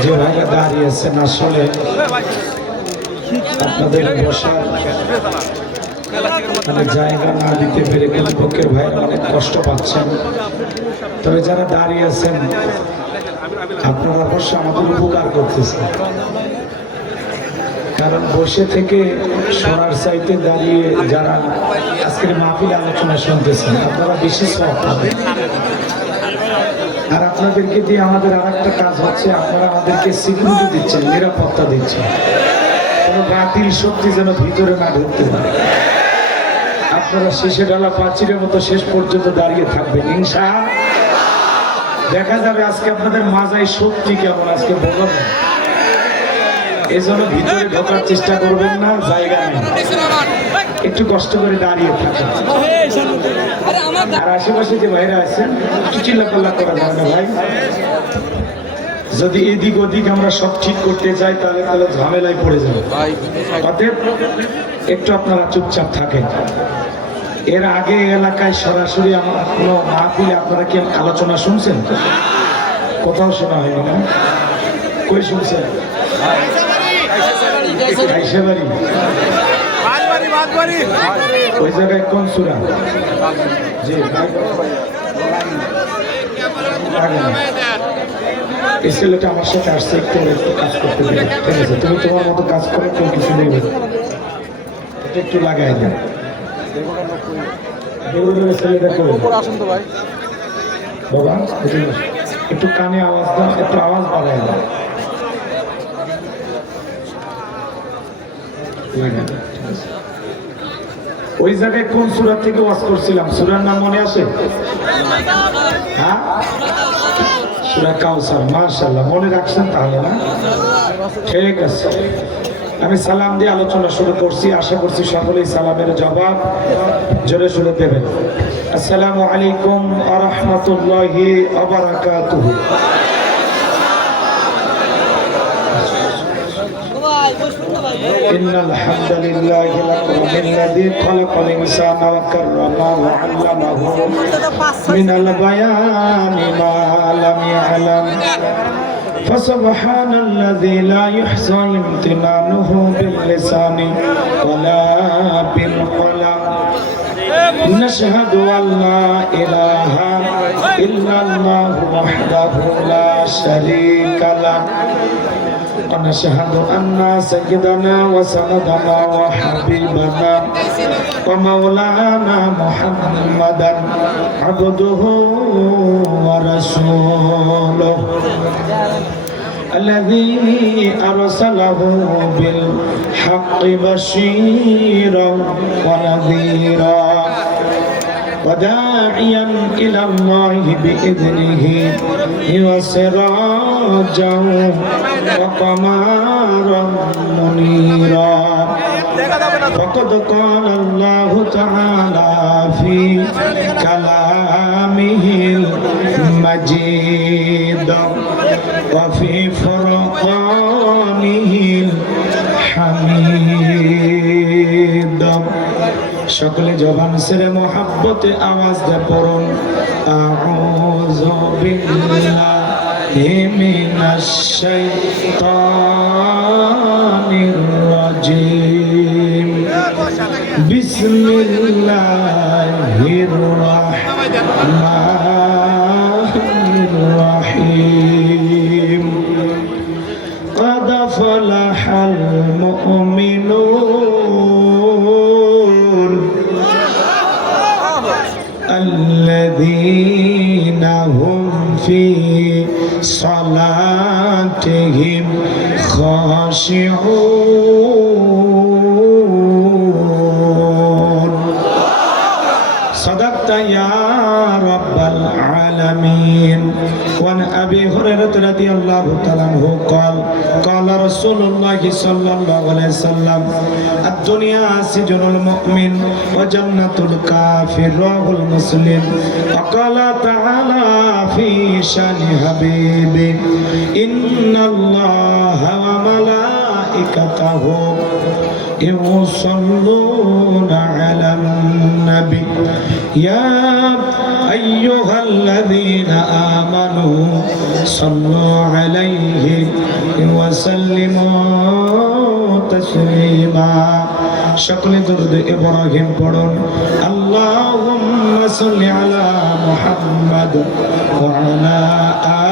যে ভাইরা দাঁড়িয়েছেন আসলে আপনাদের বসার মানে জায়গা না দিতে পেরে কর্তৃপক্ষের ভাইরা অনেক কষ্ট পাচ্ছেন। তবে যারা দাঁড়িয়ে আছেন, আপনারা অবশ্য আমাদের উপকার করতেছেন। কারণ বসে থেকে শোনার চাইতে দাঁড়িয়ে যারা আজকের মাহফিল আলোচনা শুনতেছেন, আপনারা বেশি সব পাবেন। আর আপনাদেরকে দিয়ে আমাদের আর একটা কাজ হচ্ছে, আপনারা আমাদেরকে সিকিউরিটি দিচ্ছেন, নিরাপত্তা দিচ্ছেন। কোনো বাতিল শক্তি যেন ভিতরে না ঢুকতে পারে। আপনারা শেষে ডালা পাঁচিরের মতো শেষ পর্যন্ত দাঁড়িয়ে থাকবেন হিংসা দেখা যাবে আজকে আপনাদের মাজায় শক্তি কেমন, আজকে বোঝা এই জন্য ভিতরে ঢোকার চেষ্টা করবেন না, জায়গা নেই। একটু কষ্ট করে দাঁড়িয়ে থাকেন। আর আশেপাশে যে ভাইরা আছেন একটু চিল্লাপাল্লা করা যাবে না ভাই। যদি এদিক ওদিক আমরা সব ঠিক করতে চাই তাহলে তাহলে ঝামেলায় পড়ে যাবে। অতএব একটু আপনারা চুপচাপ থাকেন। এর আগে এলাকায় সরাসরি আমার কোনো মাহফিলে, আপনারা কি আলোচনা শুনছেন? কোথাও শোনা হয়নি, না? কই শুনছেন? আইসাবাড়ি ওই জায়গায় কোন সুরা? জি। এই ছেলেটা আমার সাথে আসছে একটু কাজ করতে দেবে। ঠিক আছে তুমি তোমার মতো কাজ করে কেউ কিছু নেবে। এটা একটু লাগাই দেন। বাবা একটু কানে আওয়াজ দাও একটু আওয়াজ বাড়াই দাও লাগাই দাও, ঠিক আছে। ওই জায়গায় কোন সুরার থেকে ওয়াজ করছিলাম? সুরার নাম মনে আছে? হ্যাঁ? মার্শাল্লাহ মনে রাখছেন তাহলে না? ঠিক আছে। আমি সালাম দিয়ে আলোচনা শুরু করছি। আশা করছি সকলেই সালামের জবাব জোরে জোরে দেবেন। আসসালামু আলাইকুম আ রহমতুল্লাহি আবরাকাতুহু إن الحمد لله الذي خلق الإنسان وكرمه وعلمه من البيان ما لم يعلم فسبحان الذي لا يحصى امتنانه باللسان ولا بالقلم نشهد أن لا إله إلا الله وحده لا شريك له ونشهد أن سيدنا وسندنا وحبيبنا ومولانا محمدا عبده ورسوله الذي أرسله بالحق بشيرا ونذيرا وداعيا إلى الله بإذنه وسراجا وقمارا منيرا فقد قال الله تعالى في كلامه المجيد সকলে জবান সেরে মোহাব্বতে আওয়াজ দে পড়ুন। আউযু বিল্লাহি মিনাশ শাইতানির রাজিম। বিসমিল্লাহির خاشعون رضي الله تعالى عنه قال قال رسول الله صلى الله عليه وسلم الدنيا سجن المؤمن وجنة الكافر رواه المسلم وقال تعالى في شان حبيبي إن الله وملائكته يصلون على النبي يا أيها الذين آمنوا صلوا عليه وسلموا تسليما شكل درد إبراهيم قرن اللهم صل على محمد وعلى آله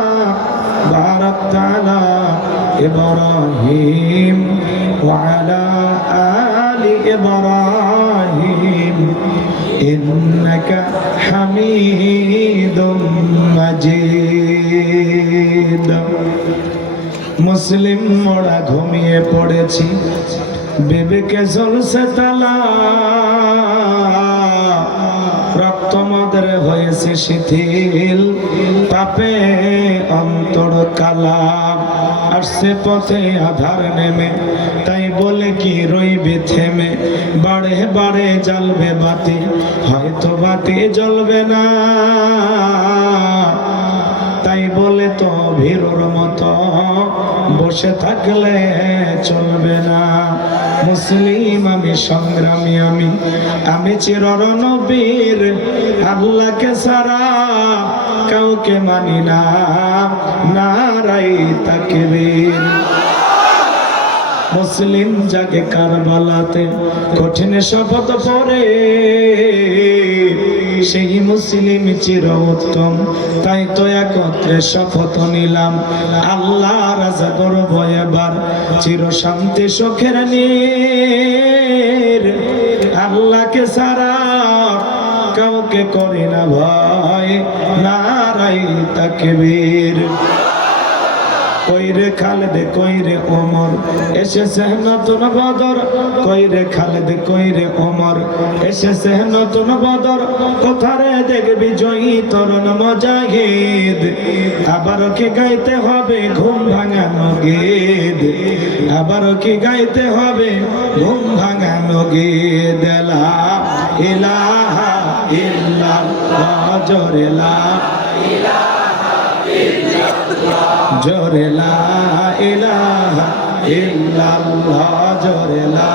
باركت على إبراهيم وعلى آل إبراهيم إنك حميد مجيد মুসলিম মোড়া ঘুমিয়ে পড়েছি বিবেকে জ্বলছে তালা রক্ত মদের হয়েছে শিথিল। পাপে অন্তর কালা আসছে পথে আধার নেমে, তাই বলে কি রইবে থেমে? বাড়ে বাড়ে জ্বলবে বাতি, হয়তো বাতি জ্বলবে না। বলে তো ভীরুর মতো, বসে থাকলে চলবে না। মুসলিম আমি, সংগ্রামী আমি আমি চিরর নবীর আল্লাহকে সারা কাউকে মানি না। নারাই তাকবীর। মুসলিম জাগে কারবালাতে কঠিন শপথ পরে সেই মুসলিম চির উত্তম তাই তো একত্রে শপথ নিলাম। আল্লাহ রাজা করব এবার। চির শান্তি সুখের নীর। আল্লাহকে সারা কাউকে করি না ভয়। নারাই তাকবীর। কইরে খালেদে, কইরে ওমর। এসেছে নতুন বদর, কইরে খালেদে, কইরে ওমর। এসেছে নতুন বদর, কোথারে দেখবি জয়ী তরুণ মজাহিদ? আবারও কি গাইতে হবে ঘুম ভাঙানো গীত? আবারও কি গাইতে হবে ঘুম ভাঙানো গীত? ইলাহা ইল্লাল্লাহ, জোরে লা জোরে লা ইলাহা ইল্লাল্লাহ, জোরে লা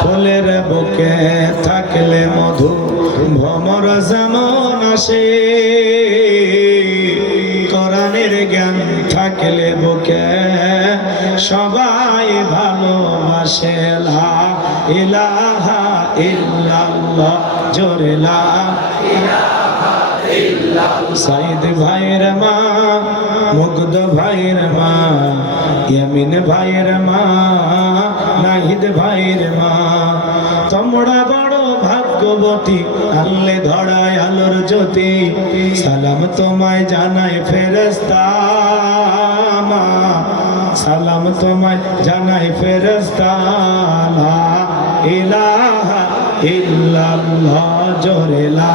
ফুলের বুকে থাকলে মধু ভমর যেমন আসে। কোরআনের জ্ঞান থাকলে বুকে সবাই ভালোবাসে। লা ইলাহা ইল্লাল্লাহ, জোরে লা সাইদ ভাইয়ের মা, মুগ্ধ ভাইয়ের মা, ইয়ামিন ভাইয়ের মা, নাহিদ ভাইয়ের মা। তোমরা বড় ভাগ্যবতী, আল্লে ধরায় আলোর জ্যোতি, সালাম তোমায় জানায় ফেরেস্তা সালাম তোমায় জানাই ফেরেস্তা লা ইলাহা ইল্লাল্লাহ, জোরে লা।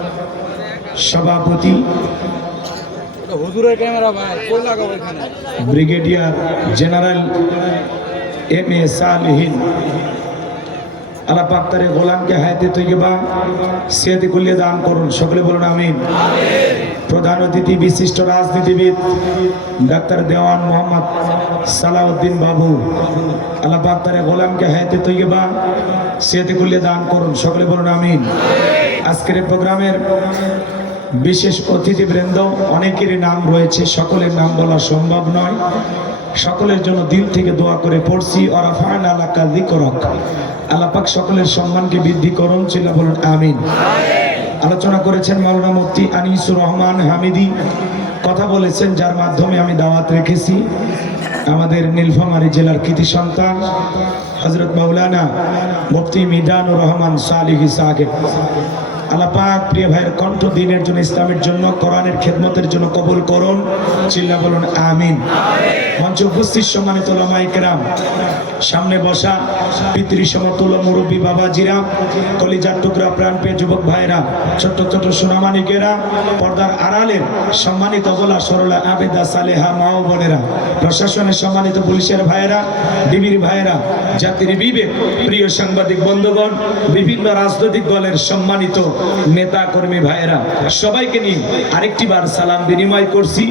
সভাপতি। Brigadier general M A Salheen. আল্লাহ পাক তারে গোলামকে হায়াতে তৈবা সেয়াতে কুলিয়ে দান করুন। সকলে বলুন আমিন। প্রধান অতিথি বিশিষ্ট রাজনীতিবিদ ডাক্তার দেওয়ান মোহাম্মদ সালাউদ্দিন বাবু। আল্লাহ পাক তারে গোলামকে হায়াতে তৈবা সেয়াতে কুলিয়ে দান করুন। সকলে বলুন আমিন। আজকের প্রোগ্রামের বিশেষ অতিথিবৃন্দ, অনেকেরই নাম রয়েছে, সকলের নাম বলা সম্ভব নয়। সকলের জন্য দিল থেকে দোয়া করে পড়ছি অরাফান আলাকা দিকরক আল্লাপাক সকলের সম্মানকে বৃদ্ধি করুন, ছিল বলুন, আমিন। আলোচনা করেছেন মাওলানা মুফতি আনিসুর রহমান হামিদি। কথা বলেছেন, যার মাধ্যমে আমি দাওয়াত রেখেছি। আমাদের নীলফামারী জেলার কৃতি সন্তান হজরত মৌলানা মুফতি মিদানুর রহমান সালিহি সাহেব। আলাপাক প্রিয় ভাইয়ের কণ্ঠ দিনের জন্য, ইসলামের জন্য, কোরআনের খেদমতের জন্য কবুল করুন। চিল্লা বলুন, আমিন। মঞ্চে উপস্থিত সম্মানিত লামাইকেরাম সামনে বসা পিতৃ সমতুল মুরব্বী বাবাজিরা, কলিজার টুকরা প্রাণ পেয়ে যুবক ভাইরা ছোট্ট ছোট্ট সোনামানিকেরা, পর্দার আড়ালের সম্মানিত বলা সরলা আবেদা সালেহা মা ও বোনেরা, প্রশাসনের সম্মানিত পুলিশের ভাইয়েরা ডিবির ভাইয়েরা, জাতির বিবেক, প্রিয় সাংবাদিক বন্ধুগণ, বিভিন্ন রাজনৈতিক দলের সম্মানিত নেতা কর্মী ভাইয়েরা, সবাইকে নিয়ে আরেকটি বার সালাম বিনিময় করছি।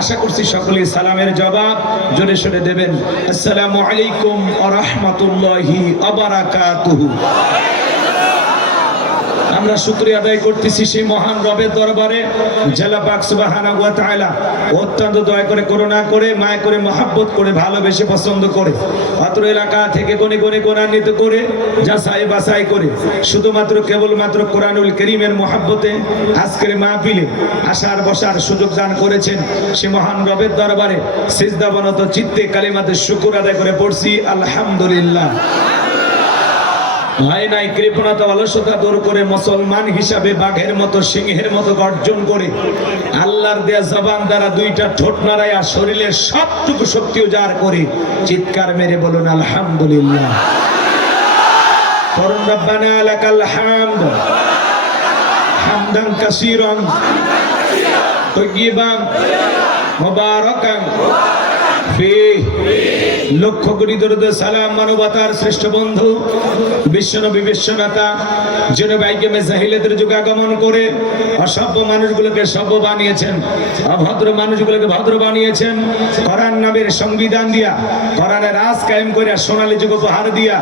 আশা করছি সকলে সালামের জবাব জোরে সরে দেবেন। আসসালামু আলাইকুম আ রহমতুল্লাহি আবারাকাতুহু আমরা শুক্রিয়া আদায় করতেছি সেই মহান রবের দরবারে। জেলা পাক সুবহানাহু ওয়া অত্যন্ত দয়া করে, করুণা করে, মায়া করে, মহাব্বত করে, ভালোবেসে পছন্দ করে। অত্র এলাকা থেকে গনে গনে গুণান্বিত করে, যাচাই বাছাই করে, শুধুমাত্র কেবলমাত্র কোরআনুল করিমের মহাব্বতে আজকের মাহফিলে আসার বসার সুযোগ দান করেছেন সে মহান রবের দরবারে। সিজদাবনত চিত্তে কালিমাতে শুকুর আদায় করে পড়ছি, আলহামদুলিল্লাহ। হয় নাই কৃপণতা অলসতা দূর করে মুসলমান হিসাবে বাঘের মতো, সিংহের মতো গর্জন করে আল্লাহর দেয়া জবান দ্বারা দুইটা ঠোঁট নাড়াইয়া শরীরের সবটুকু শক্তি উজাড় করে চিৎকার মেরে বলুন, আলহামদুলিল্লাহ। করুন, রব্বানা লাকাল হামদ। হামদান কাসীরান। ফি লক্ষ কোটি দরুদ সালাম, মানবতার শ্রেষ্ঠ বন্ধু, বিশ্বনবী, বিশ্বনাথা যেন বাইকে মেজাহিলেদের যুগে আগমন করে অসভ্য মানুষগুলোকে সভ্য বানিয়েছেন, অভদ্র মানুষগুলোকে ভদ্র বানিয়েছেন, কোরআন নামের সংবিধান দিয়া, কোরআনের রাজ কায়েম করে সোনালী যুগ উপহার দিয়া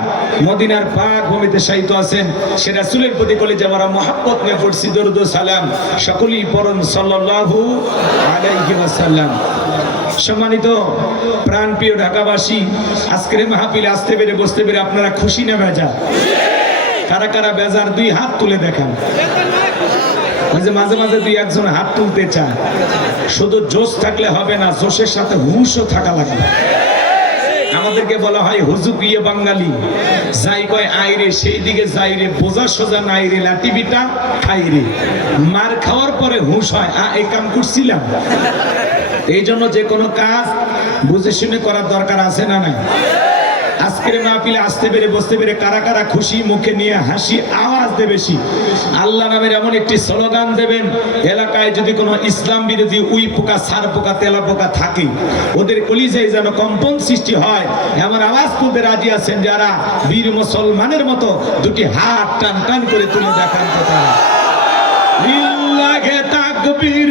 মদিনার পাক ভূমিতে সাহিত্য আছেন। সেটা সুলের প্রতি কলে যে আমরা মহাব্বত নিয়ে পড়ছি। দরুদ সালাম সকলেই পড়ুন সাল্লাল্লাহু আলাইহি ওয়াসাল্লাম। সম্মানিত প্রাণপ্রিয় ঢাকাবাসী, আজকের মাহফিলে আসতে পেরে, বসতে পেরে আপনারা খুশি না বেজা কারা কারা বেজার দুই হাত তুলে দেখান? যে মাঝে মাঝে দুই একজন হাত তুলতে চায়। শুধু জোশ থাকলে হবে না, জোশের সাথে হুঁশও থাকা লাগবে। আমাদেরকে বলা হয় হুজুকিয়ে বাঙালি, যাই কয় আইরে সেই দিকে যাইরে বোঝা সোজা নাইরে লাঠি বিটা খাইরে মার খাওয়ার পরে হুঁশ হয়, আ, এই কাম করছিলাম। এই জন্য যে কোনো কাজ বুঝে শুনে করার দরকার আছে না নাই? আজকের মাহফিলে আসতে পেরে, বসতে পেরে কারা কারা খুশি, মুখে নিয়ে হাসি, আওয়াজ দেবে আল্লাহ নামের এমন একটি স্লোগান দেবেন, এলাকায় যদি কোনো ইসলাম বিরোধী উই পোকা, সার পোকা, তেলা পোকা থাকে, ওদের কলিজায় যেন কম্পন সৃষ্টি হয়, এমন আওয়াজ তুলতে রাজি আছেন যারা বীর মুসলমানের মতো দুটি হাত টান টান করে তুলে দেখান কথা। লিল্লাহে তাকবীর।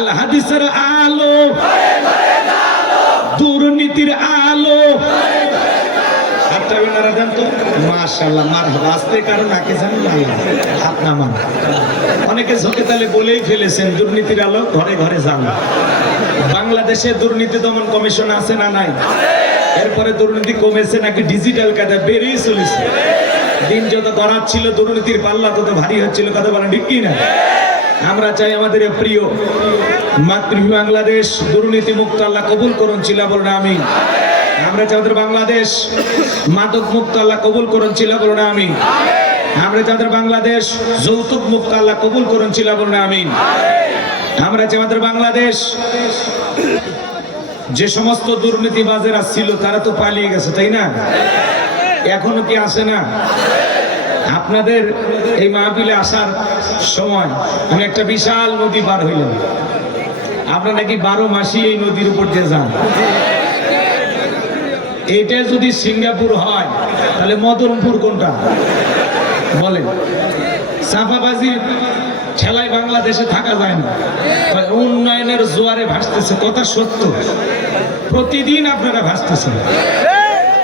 আল হাদিসের আলো। দুর্নীতির আলো। দুর্নীতির ঘরে ঘরে বাংলাদেশে দুর্নীতি দমন কমিশন আছে না নাই? এরপরে দুর্নীতি কমেছে নাকি ডিজিটাল কাজে বেরিয়ে চলেছে? দিন যত করার ছিল দুর্নীতির পাল্লা তত ভারী হচ্ছিল, কথা বলেন ঠিক কি না আমরা চাই আমাদের প্রিয় মাতৃভূমি বাংলাদেশ, দুর্নীতি মুক্ত আল্লাহ কবুল করুন, চিল্লা বলুন আমি আমরা চাই আমাদের বাংলাদেশ মাদক মুক্ত আল্লাহ কবুল করুন, চিল্লা বলুন আমি আমরা চাই আমাদের বাংলাদেশ যৌতুক মুক্ত আল্লাহ কবুল করুন, চিল্লা বলুন আমি আমরা চাই আমাদের বাংলাদেশ যে সমস্ত দুর্নীতিবাজেরা ছিল, তারা তো পালিয়ে গেছে, তাই না? এখনও কি আসে না? আপনাদের এই মাহফিলে আসার সময় আমি একটা বিশাল নদী পার হইলাম আপনারা নাকি বারো মাসই এই নদীর উপর দিয়ে যান। এটা যদি সিঙ্গাপুর হয়, তাহলে মদনপুর কোনটা? বলেন। চাপাবাজি ঠেলায় বাংলাদেশে থাকা যায় না। উন্নয়নের জোয়ারে ভাসতেছে, কথা সত্য। প্রতিদিন আপনারা ভাসতেছেন।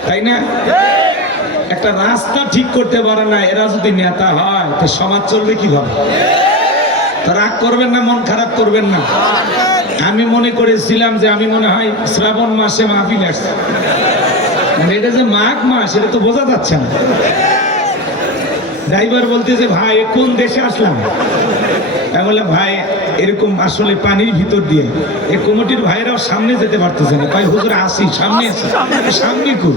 তাই না? একটা রাস্তা ঠিক করতে পারে না, এরা যদি নেতা হয়, তো সমাজ চলবে কীভাবে? রাগ করবেন না, মন খারাপ করবেন না। আমি মনে করেছিলাম যে আমি মনে হয় শ্রাবণ মাসে মাহফিল আসছে। মানে এটা যে মাঘ মাস, এটা তো বোঝা যাচ্ছে না। ড্রাইভার বলতে যে ভাই, কোন দেশে আসলাম? আমি বললাম ভাই এরকম আসলে পানির ভিতর দিয়ে এই কমিটির ভাইরাও সামনে যেতে পারতেছে না। ভাই হুজুর আসি সামনে আসি সামনে কই?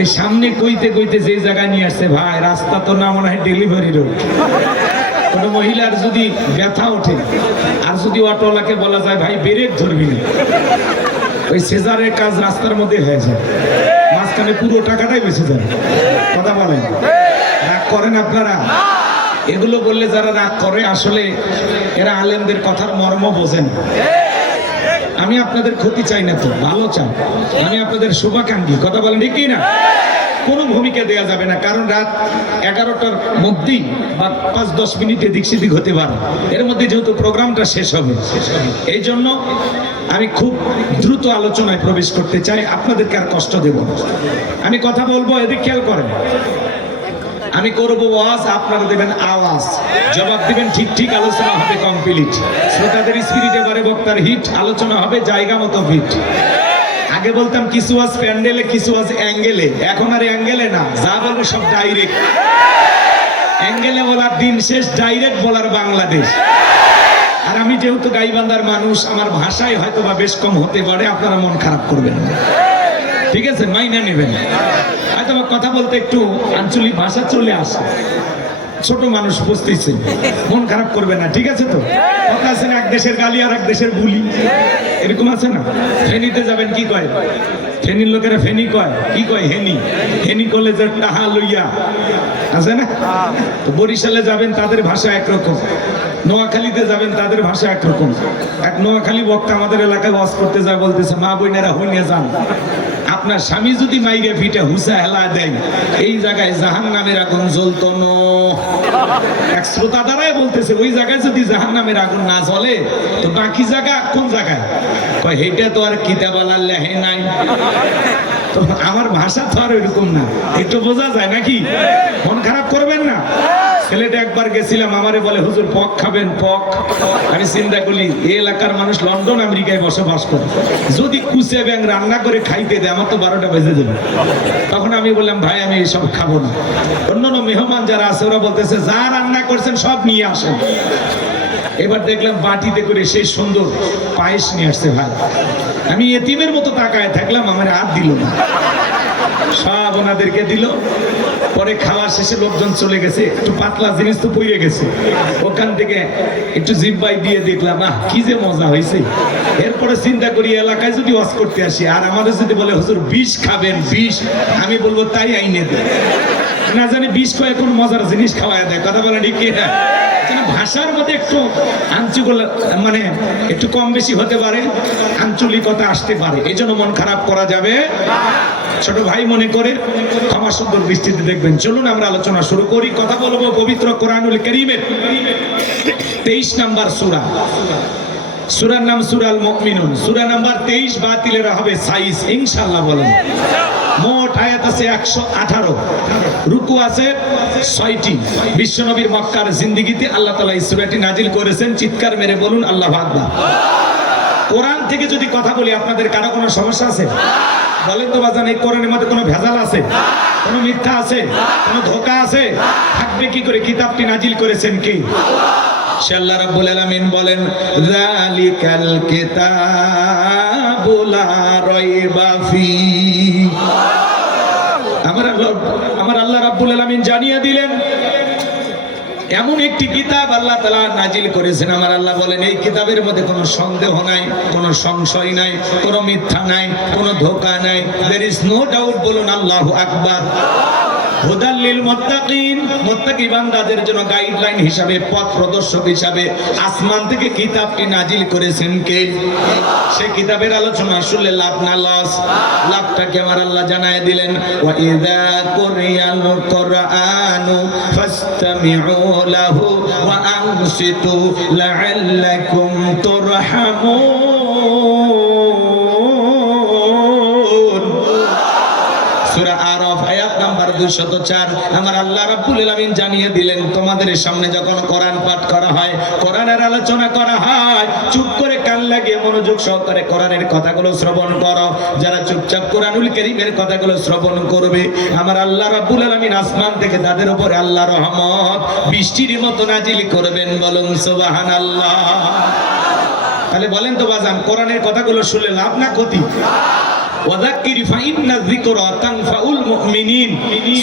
এই সামনে কইতে কইতে যে জায়গায় নিয়ে আসছে ভাই রাস্তা তো না মনে হয় ডেলিভারি রোড কোনো মহিলার যদি ব্যথা ওঠে আর যদি অটোওয়ালাকে বলা যায় ভাই ব্রেক ধরবি না। ওই সেজারের কাজ রাস্তার মধ্যে হয়ে যায়। মাঝখানে পুরো টাকাটাই বেঁচে যায়। কথা বলেন। রাগ করেন আপনারা? এগুলো বললে যারা রাগ করে, আসলে এরা আলেমদের কথার মর্ম বোঝেন। আমি আপনাদের ক্ষতি চাই না তো, ভালো চাই। আমি আপনাদের শুভাকাঙ্ক্ষী, কথা বলেন কি না কোনো ভূমিকা দেওয়া যাবে না, কারণ রাত এগারোটার মধ্যেই বা পাঁচ দশ মিনিট এদিক সেদিক হতে পারে। এর মধ্যে যেহেতু প্রোগ্রামটা শেষ হবে, এই জন্য আমি খুব দ্রুত আলোচনায় প্রবেশ করতে চাই। আপনাদেরকে আর কষ্ট দেব। আমি কথা বলব, এদিক খেয়াল করেন। আমি করব ওয়াজ, আপনারা দেবেন আওয়াজ। জবাব দিবেন ঠিক ঠিক, আলোচনা হবে কমপ্লিট শ্রোতাদের স্পিরিট এবারে বক্তার হিট আলোচনা হবে জায়গা মতো ফিট আগে বলতাম, কিছু আজ প্যান্ডেলে, কিছু আজ অ্যাঙ্গেলে। এখন আর অ্যাঙ্গেলে না, যা বলব সব ডাইরেক্ট অ্যাঙ্গেলে বলার দিন শেষ ডাইরেক্ট বলার বাংলাদেশ। আর আমি যেহেতু গাইবান্ধার মানুষ, আমার ভাষায় হয়তো বা বেশ কম হতে পারে, আপনারা মন খারাপ করবেন ঠিক আছে, মাইনা নেবেন। হয়তো কথা বলতে একটু আঞ্চলিক ভাষা চলে আসে। ছোট মানুষ বুঝতেছে। মন খারাপ করবে না, ঠিক আছে তো? এক দেশের গালি আর এক দেশের বুলি। এরকম আছে না? ফেনিতে যাবেন কি কয়? ফেনির লোকেরা ফেনি কয়। কি কয় হেনি? হেনি কলেজের টাহা লইয়া। আছে না? তো বরিশালে যাবেন, তাদের ভাষা একরকম। নোয়াখালীতে যাবেন, তাদের ভাষা একরকম। এক নোয়াখালী বক্তা আমাদের এলাকায় ওয়াজ করতে যায়, বলতেছে, মা বোনেরা হইনে যান। আপনার স্বামী যদি মাইরে ফিটে হুসা হেলা দেয়, এই জায়গায় জাহান নামের আগুন জ্বলতো ন। এক শ্রোতা দ্বারাই বলতেছে, ওই জায়গায় যদি জাহান নামের আগুন না জ্বলে, তো বাকি জায়গা কোন জায়গায়? হেটা তো আর কিতাবালার লেহে নাই। তো আমার ভাষা তো আর এরকম না। একটু বোঝা যায় নাকি? মন খারাপ করবেন না? ছেলেটা একবার গেছিলাম, আমারে বলে, হুজুর, পক খাবেন, পক। আমি চিন্তা করি এই এলাকার মানুষ লন্ডন, আমেরিকায় বসবাস করে। যদি কুচে ব্যাং রান্না করে খাইতে দেয়, আমার তো বারোটা বেজে যাবে। তখন আমি বললাম, ভাই, আমি এসব খাব না। অন্যান্য মেহমান যারা আছে, ওরা বলতেছে, যা রান্না করছেন, সব নিয়ে আসেন। এবার দেখলাম, বাটিতে করে সেই সুন্দর পায়েস নিয়ে আসছে ভাই। আমি এতিমের মতো তাকায় থাকলাম, আমার হাত দিল না। সব ওনাদেরকে দিল। পরে খাওয়া শেষে লোকজন চলে গেছে। একটু পাতলা জিনিস তো পইরে গেছে। ওখান থেকে একটু জিব্বাই দিয়ে দেখলাম, আহ, কি যে মজা হয়েছে এরপরে চিন্তা করি, এলাকায় যদি ওয়াজ করতে আসি, আর আমাদের যদি বলে, হুজুর, বিষ খাবেন, বিষ আমি বলব, তাই আইনে দে। না জানি বিষ কয়ে কোন মজার জিনিস খাওয়ায় দেয়। কথা বলে ঠিক কিনা? ভাষার মধ্যে একটু আঞ্চলিক মানে একটু কম বেশি হতে পারে, আঞ্চলিকতা আসতে পারে। এই জন্য মন খারাপ করা যাবে ছোট ভাই মনে করে ক্ষমা সুন্দর দৃষ্টিতে দেখবেন। চলুন আমরা আলোচনা শুরু করি, কথা বলব পবিত্র কোরআনুল করিমের। তেইশ নাম্বার সুরা। সুরার নাম সুরাল মুমিনুন। সুরা নাম্বার তেইশ বাতিলেরা হবে সাইজ ইনশাল্লাহ বলেন। মোট আয়াত আছে একশো আঠারো। রুকু আছে ছয়টি। বিশ্বনবীর মক্কার জিন্দিগিতে আল্লাহ তালা এই সুরাটি নাজিল করেছেন। চিৎকার মেরে বলুন, আল্লাহ আকবার। কোরআন থেকে যদি কথা বলি, আপনাদের কারও কোনো সমস্যা আছে? বলেন তো বাজান এই কোরআনের মধ্যে কোনো ভেজাল আছে? কোনো মিথ্যা আছে? কোনো ধোকা আছে? থাকবে কি করে? কিতাবটি নাজিল করেছেন কি? সে আল্লাহ রাব্বুল আলামিন বলেন, যালিকাল কিতাবু লা রাইবা ফি। আমার আল্লাহ আমার আল্লাহ রাব্বুল আলামিন জানিয়ে দিলেন এমন একটি কিতাব আল্লাহ তালা নাজিল করেছেন। আমার আল্লাহ বলেন, এই কিতাবের মধ্যে কোনো সন্দেহ নাই, কোনো সংশয় নাই, কোনো মিথ্যা নাই, কোনো ধোকা নাই। দের ইজ নো ডাউট বলুন, আল্লাহ আকবার। হুদাল্লিল মুত্তাকিন। মুত্তাকি বান্দাদের জন্য গাইডলাইন হিসাবে, পথ প্রদর্শক হিসাবে আসমান থেকে কিতাবটি নাজিল করেছেন কে? সে কিতাবের আলোচনা শুনলে লাভ না লস। লাভটাকে আমার আল্লাহ জানায় দিলেন? ওয়া ইযা কুরিয়াল কুরআনু ফাসতামিউ লাহু ওয়া আনসিতু লাআল্লাকুম তুরহামুন। নাম্বার 204 আমার আল্লাহ রাব্বুল আলামিন জানিয়ে দিলেন, তোমাদের সামনে যখন কোরআন পাঠ করা হয়, কোরআনের আলোচনা করা হয়, চুপ করে কান লাগিয়ে মনোযোগ সহকারে কোরআনের কথাগুলো শ্রবণ করো। যারা চুপচাপ কোরআনুল কারীমের কথাগুলো শ্রবণ করবে, আমার আল্লাহ রাব্বুল আলামিন আসমান থেকে তাদের উপরে আল্লাহ রহমত বৃষ্টির মতো নাজিল করবেন বলুন, সুবহানাল্লাহ। তাহলে বলেন তো, বাজান, কোরআনের কথাগুলো শুনলে লাভ না ক্ষতি? ওয়াদাক্কির ফাইন্না যিকরা তানফাউল মুমিনিন।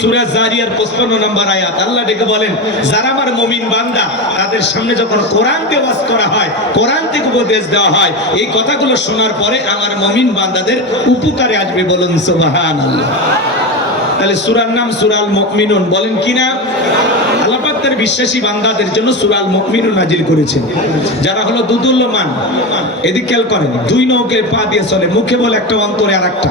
সূরা জারিয়ার 55 নম্বর আয়াত। আল্লাহ ডেকে বলেন, যারা আমার মুমিন বান্দা, তাদের সামনে যখন কোরআন দিয়ে ওয়াজ করা হয়, কোরআন থেকে উপদেশ দেওয়া হয়, এই কথাগুলো শোনার পরে আমার মুমিন বান্দাদের উপকারে আসবে বলুন, সুবহানাল্লাহ। তাহলে সূরার নাম সূরাল মুমিনুন। বলেন কি না তার বিশ্বাসী বান্দাদের জন্য সূরাল মুমিনুন নাজিল করেছেন যারা হলো দুদুল্যমান, এদিক খেয়াল করেন, দুই নৌকের পা দিয়ে চলে, মুখে বলে একটা, অন্তরে আর একটা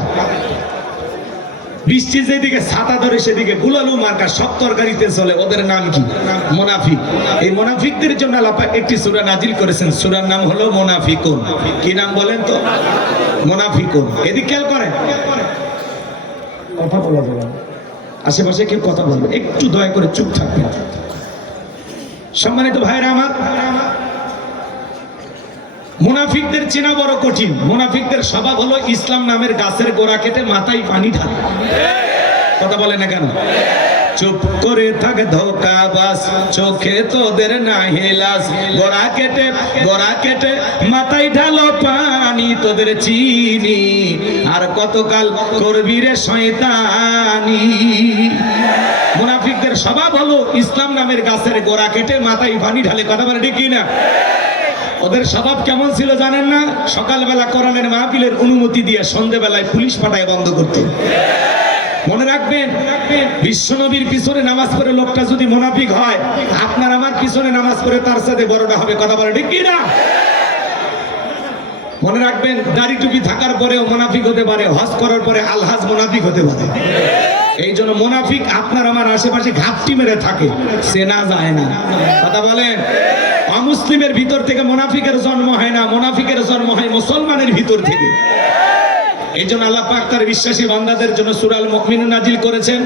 বৃষ্টি যেদিকে, ছাতা ধরে সেদিকে গুলালু মার্কা, সব তরকারিতে চলে, ওদের নাম কি? মোনাফিক। এই মোনাফিকদের জন্য আল্লাহ একটি সূরা নাজিল করেছেন, সূরার নাম হলো মোনাফিকুন। কি নাম বলেন তো? মোনাফিকুন। এদিক খেয়াল করেন। কথা বলা যাবে আশেপাশে কেউ কথা বলবে, একটু দয়া করে চুপ থাকবে সম্মানিত ভাইরা আমার, মুনাফিকদের চেনা বড় কঠিন। মুনাফিকদের স্বভাব হলো ইসলাম নামের গাছের গোড়া কেটে মাথায় পানি ঢাল। কথা বলে না কেন? চুপ করে থাক ধোকাবাস চোখে তোদের না হেলাস গোড়া কেটে গোড়া কেটে মাথায় ঢালো পানি, তোদের চিনি। আর কতকাল করবি রে শয়তানি? মুনাফিকদের স্বভাব হলো ইসলাম নামের গাছের গোড়া কেটে মাথায় পানি ঢালে কথা বলে, ঠিক না ওদের স্বভাব কেমন ছিল জানেন না? সকালবেলা কোরআনের মাহফিলের অনুমতি দিয়ে সন্ধেবেলায় পুলিশ পাঠায় বন্ধ করতে। মনে রাখবেন, বিশ্বনবীর পিছনে নামাজ পড়ে লোকটা যদি মোনাফিক হয়, আপনার আমার পিছনে নামাজ পড়ে তার সাথে বড়টা হবে, কথা বলে, ঠিক না মনে রাখবেন, দাড়ি টুপি থাকার পরেও মোনাফিক হতে পারে, হজ করার পরে আলহাজ মোনাফিক হতে পারে। এই জন্য মোনাফিক আপনার আমার আশেপাশে ঘাপটি মেরে থাকে চেনা যায় না। কথা বলেন অমুসলিমের ভিতর থেকে মোনাফিকের জন্ম হয় না, মোনাফিকের জন্ম হয় মুসলমানের ভিতর থেকে। এই জন্য আল্লাহ পাক তার বিশ্বাসী বান্দাদের জন্য সুরাল মকমিনু নাজিল করেছেন।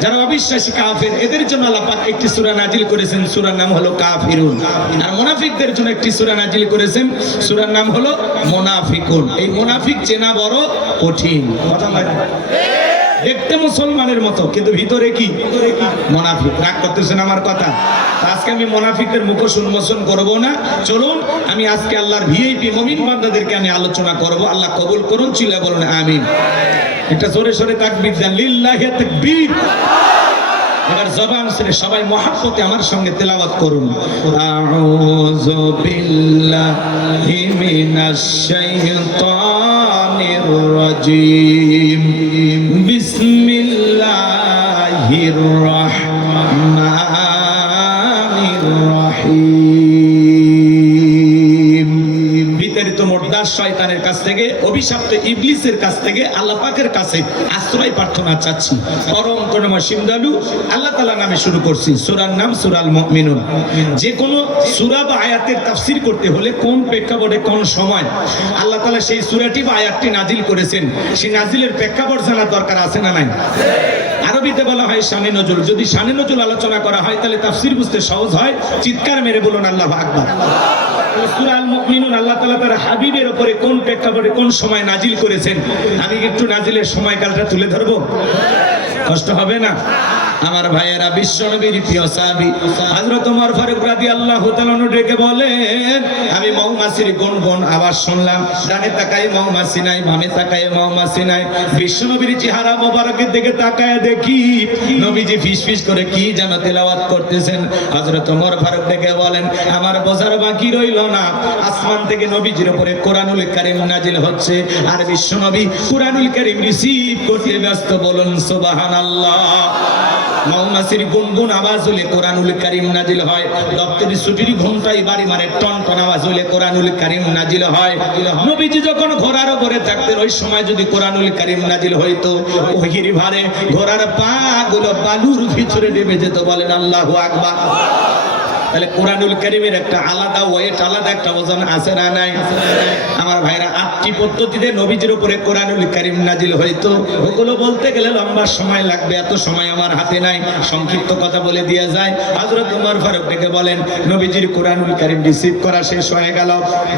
যারা অবিশ্বাসী কাফের, এদের জন্য আল্লাহ পাক একটি সূরা নাজিল করেছেন। সুরার নাম হলো কাফিরুন। আর মোনাফিকদের জন্য একটি সূরা নাজিল করেছেন। সুরার নাম হলো মুনাফিকুন। এই মোনাফিক চেনা বড় কঠিন। কথা দেখতে মুসলমানের মতো, কিন্তু ভিতরে কি? মোনাফিক। রাগ করতেছেন আমার কথা? আজকে আমি মোনাফিকের মুখোশ উন্মোচন করব না। চলুন, আমি আজকে আল্লাহর ভিআইপি মমিন বান্দাদেরকে আমি আলোচনা করব। আল্লাহ কবুল করুন চিল্লা বলুন, আমিন। একটা জোরে সরে তাকবীর দেন, লিল্লাহি তাকবীর। এবার জবান ছেড়ে সবাই মহাব্বতে আমার সঙ্গে তেলাওয়াত করুন। আউযু বিল্লাহি মিনাশ শাইতানির রাজিম। শয়তানের কাছ থেকে, অভিশপ্ত ইবলিসের কাছ থেকে আল্লাহ পাকের কাছে আশ্রয় প্রার্থনা চাচ্ছি। পরম করুণা সিন্দালু আল্লাহ তাআলা নামে শুরু করছি। সূরার নাম সূরাল মুমিনুন। যে কোনো সূরা বা আয়াতের তাফসীর করতে হলে কোন প্রেক্ষাপটে কোন সময় আল্লাহ তাআলা সেই সূরাটি বা আয়াতটি নাজিল করেছেন, সেই নাজিলের প্রেক্ষাপট জানার দরকার আছে না নাই? আরবিতে বলা হয় শানে নজরুল যদি শানে নজরুল আলোচনা করা হয়, তাহলে তাফসীর বুঝতে সহজ হয়। চিৎকার মেরে বলুন আল্লাহ আকবার। তার হাবিবের উপরে কোন প্রেক্ষাপটে কোন সময় নাজিল করেছেন? আমি একটু নাজিলের সময়কালটা তুলে ধরবো? কষ্ট হবে না? আমার ফারুক শুনলাম। ডানে তাকাই মৌমাছি নাই, বামে তাকাই মৌমাছি নাই। বিশ্ব নবীর চেহারা মোবারকের দিকে তাকায় দেখি, নবীজি ফিসফিস করে কি যেন তেলাওয়াত করতেছেন। হযরত ওমর ফারুক ডেকে বলেন, আমার বোঝার বাকি রইল না, আসমান থেকে নবীজির উপরে কোরআনুল কারীম নাজিল হচ্ছে আর বিশ্ব নবী কোরআনুল কারীম রিসিভ করতে ব্যস্ত, বলুন সুবহানাল্লাহ। মৌমাছির গুনগুন আওয়াজ হলে কোরআনুল কারীম নাজিল হয় দপ্তরি ছুটির ঘন্টায় বাড়ি মারে টন টন আওয়াজ হলে কোরআনুল কারীম নাজিল হয়। নবীজি যখন ঘোড়ার উপরে থাকতেন, ওই সময় যদি কোরআনুল কারীম নাজিল হইতো ওহির ভারে ঘোড়ার পা গুলো বালুর ভিতরে নেমে যেত, বলেন আল্লাহু আকবার। তাহলে কোরআনুল কারিমের একটা আলাদা ওয়েট, আলাদা একটা ওজন আছে না নাই? আমার ভাইরা, আটটি পদ্ধতিতে নবীজির উপরে কোরআনুল কারিম নাজিল হইতো। ওগুলো বলতে গেলে লম্বা সময় লাগবে, এত সময় আমার হাতে নাই। সংক্ষিপ্ত কথা বলে দিয়ে যায়। হযরত ওমর ফারুক ডেকে বলেন, নবীজির কোরআনুল কারিম রিসিভ করা শেষ হয়ে গেল।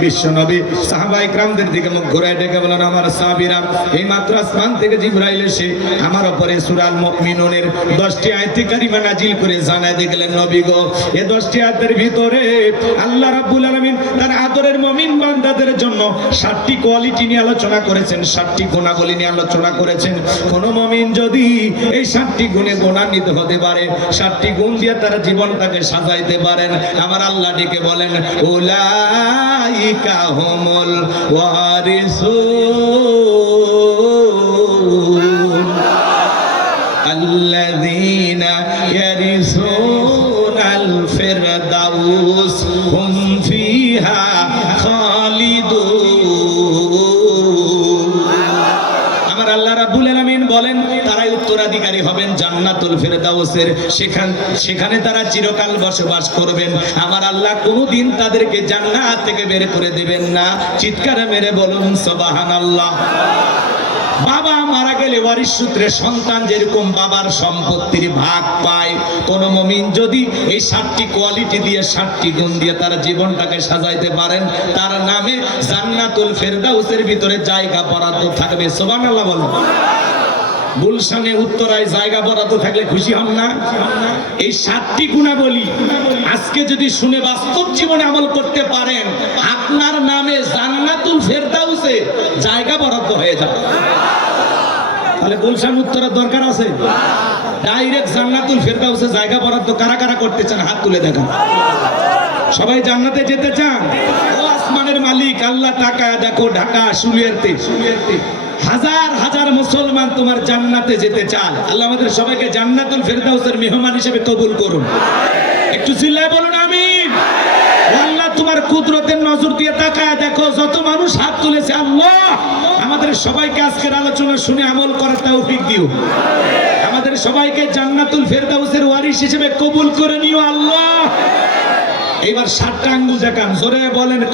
বিশ্ব নবী, সাহাবা ইকরামদের দিকে মুখ ঘুরায় ডেকে বলেন, আমার সাহাবীরা, এই মাত্র আসমান থেকে জিবরাইল এসে আমার উপরে সূরাল মুমিনুনের 10টি আয়াতি কারিমা নাজিল করে জানায় দিয়ে গেলেন, নবী গো এই 10টি জিহাদের ভিতরে আল্লাহ রাব্বুল আলামিন তার আদরের মমিন বান্দাদের জন্য সাতটি কোয়ালিটি নিয়ে আলোচনা করেছেন, সাতটি গুণাবলী নিয়ে আলোচনা করেছেন। কোন মমিন যদি এই সাতটি গুণে গুণান্বিত হতে পারে, সাতটি গুণ দিয়ে তার জীবনটাকে সাজাইতে পারেন, আমার আল্লাহ ডেকে বলেন, উলাইকা হুমুল ওয়ারিসু আল্লাহ জান্নাতুল ফেরদাউসের সেখান সেখানে তারা চিরকাল বসবাস করবেন। আমার আল্লাহ কোনোদিন তাদেরকে জান্নাত থেকে বের করে দেবেন না। চিৎকার মেরে বলুন, সুবহানাল্লাহ। বাবা মারা গেলে ওয়ারিশ সূত্রে সন্তান যেরকম বাবার সম্পত্তির ভাগ পায়, কোন মমিন যদি এই সাতটি কোয়ালিটি দিয়ে, সাতটি গুণ দিয়ে তার জীবনটাকে সাজাইতে পারেন, তার নামে জান্নাতুল ফেরদাউসের ভিতরে জায়গা বরাদ্দ থাকবে। সুবহানাল্লাহ বলুন। গুলশানে উত্তরায় জায়গা বরাদ্দ থাকলে খুশি হন না। এই সাতটি গুণাবলী আজকে যদি শুনে বাস্তব জীবনে আমল করতে পারেন, আপনার নামে জান্নাতুল ফেরদাউসে জায়গা বরাদ্দ হয়ে যাবে। তাহলে গুলশান উত্তরের দরকার আছে? ডাইরেক্ট জান্নাতুল ফেরদাউসে জায়গা বরাদ্দ কারা কারা করতে চান, হাত তুলে দেখান। সবাই জান্নাতে যেতে চান? ও আসমানের মালিক, আল্লাহ তাকায় দেখো ঢাকা শুলিয়ারতে হাজার হাজার মুসলমান তোমার জান্নাতে যেতে চায়। আল্লাহ আমাদের সবাইকে জান্নাতুল ফেরদাউসের মেহমান হিসেবে কবুল করুন। একটু চিল্লায় বলুন আমি আল্লাহ তোমার কুদরতের নজর দিয়ে তাকায় দেখো, যত মানুষ হাত তুলেছে, আল্লাহ। আমাদের সবাইকে আজকের আলোচনা শুনে আমল করার তৌফিক দিও। আমাদের সবাইকে জান্নাতুল ফেরদাউসের ওয়ারিশ হিসেবে কবুল করে নিও, আল্লাহ। এবার সাতটা আঙ্গুল দেখান, জোরে বলেন